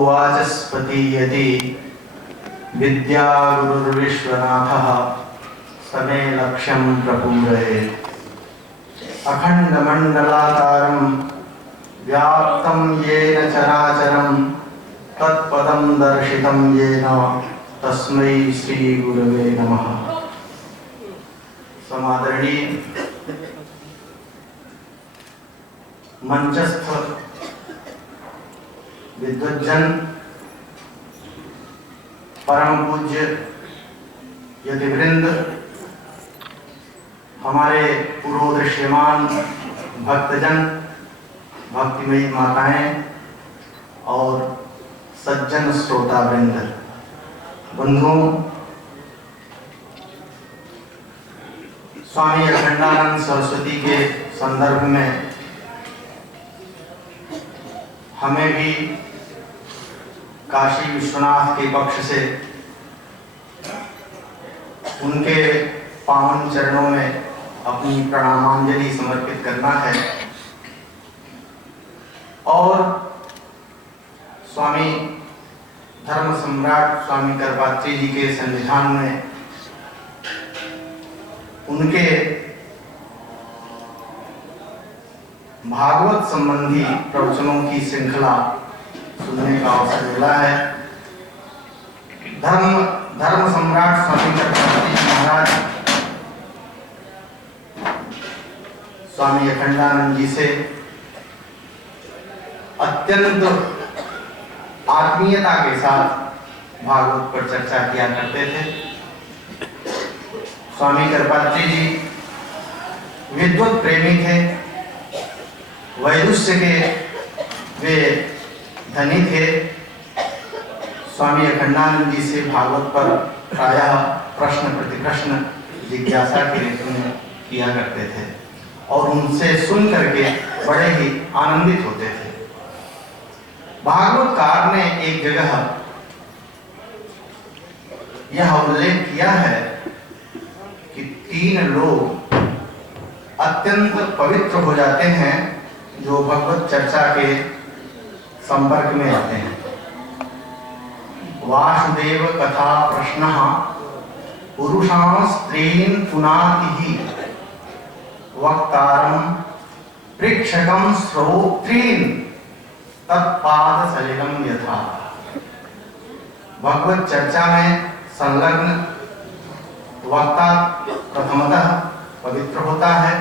वाचस्पति यदि विद्या गुरुर्विश्वनाथः समे लक्ष्यं प्रपूरयेत्। अखण्डमण्डलाकारं व्याप्तं येन चराचरं तत्पदं दर्शितं येन तस्मै श्री गुरवे नमः। समादरणीय मंचस्थ विद्वज्जन, परम पूज्य यतिवृंद, हमारे पूर्वदृश्यमान भक्तजन, भक्तिमयी माताएं और सज्जन श्रोता वृंद, बंधुओं, स्वामी अखंडानंद सरस्वती के संदर्भ में हमें भी काशी विश्वनाथ के पक्ष से उनके पावन चरणों में अपनी प्रणामांजलि समर्पित करना है और स्वामी धर्म सम्राट स्वामी करपात्री जी के सन्निधान में उनके भागवत संबंधी प्रवचनों की श्रृंखला सुनने का अवसर मिला है। धर्म सम्राट स्वामी करपात्री महाराज स्वामी अखंडानंद जी से अत्यंत आत्मीयता के साथ भागवत पर चर्चा किया करते थे। स्वामी करपात्री जी विद्वत प्रेमी थे, वैदुष्य के वे धनी थे। स्वामी अखंडानंद जी से भागवत पर प्रायः प्रश्न प्रतिप्रश्न जिज्ञासा के रूप में किया करते थे और उनसे सुन करके बड़े ही आनंदित होते थे। भागवतकार ने एक जगह यह उल्लेख किया है कि 3 लोग अत्यंत पवित्र हो जाते हैं जो भगवत चर्चा के संपर्क में आते हैं। वासुदेव कथा प्रश्नः पुरुषां स्त्रीन् पुनाति वक्तारं प्रेक्षकं श्रोत्रीन् तत्पाद सलिलं यथा। भगवत चर्चा में संलग्न वक्ता प्रथमतः पवित्र होता है,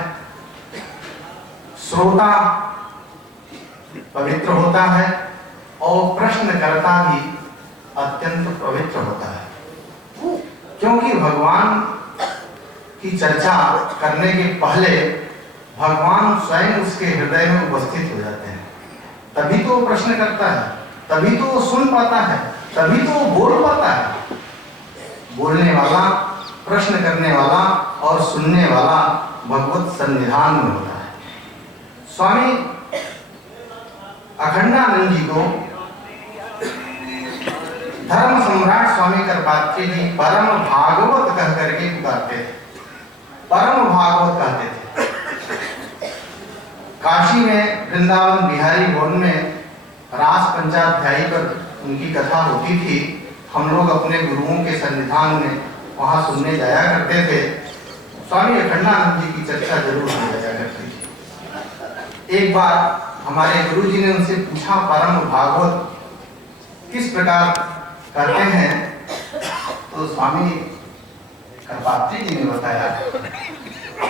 श्रोता पवित्र होता है और प्रश्नकर्ता भी अत्यंत पवित्र होता है, क्योंकि भगवान की चर्चा करने के पहले भगवान स्वयं उसके हृदय में उपस्थित हो जाते हैं। तभी तो वो प्रश्न करता है, तभी तो वो सुन पाता है, तभी तो वो बोल पाता है। बोलने वाला, प्रश्न करने वाला और सुनने वाला भगवत सन्निधान में होता है। स्वामी अखंडानंद जी को धर्म सम्राट स्वामी करपात्री जी परम भागवत कह करके पुकारते थे, परम भागवत कहते थे। काशी में वृंदावन बिहारी वन में रास पंचाध्यायी पर उनकी कथा होती थी। हम लोग अपने गुरुओं के सन्निधान में वहां सुनने जाया करते थे। स्वामी अखंडानंद जी की चर्चा जरूर हो जाया करती थी। एक बार हमारे गुरु जी ने उनसे पूछा, परम भागवत किस प्रकार करते हैं? तो स्वामी करपात्री जी ने बताया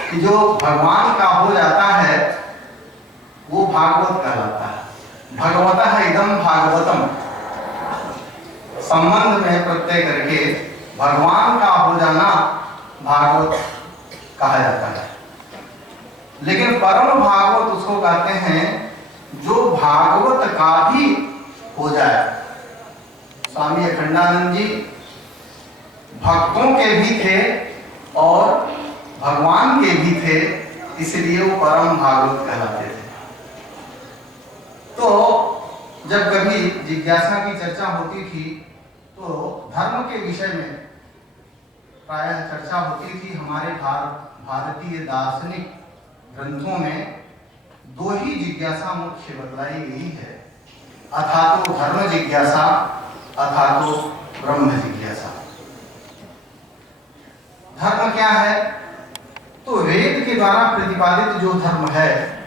कि जो भगवान का हो जाता है वो भागवत कहलाता है। भगवतः इदं भागवतम, संबंध में प्रत्यय करके भगवान का हो जाना भागवत कहा जाता है। लेकिन परम भागवत उसको कहते हैं जो भागवत का भी हो जाए। स्वामी अखंडानंद जी भक्तों के भी थे और भगवान के भी थे, इसलिए वो परम भागवत कहलाते थे। तो जब कभी जिज्ञासा की चर्चा होती थी तो धर्म के विषय में प्रायः चर्चा होती थी। हमारे भारतीय दार्शनिक ग्रंथों में 2 ही जिज्ञासा मुख्य बतलाई गई है। अथा तो धर्म जिज्ञासा, अथा तो ब्रह्म जिज्ञासा। धर्म क्या है? तो वेद के द्वारा प्रतिपादित जो धर्म है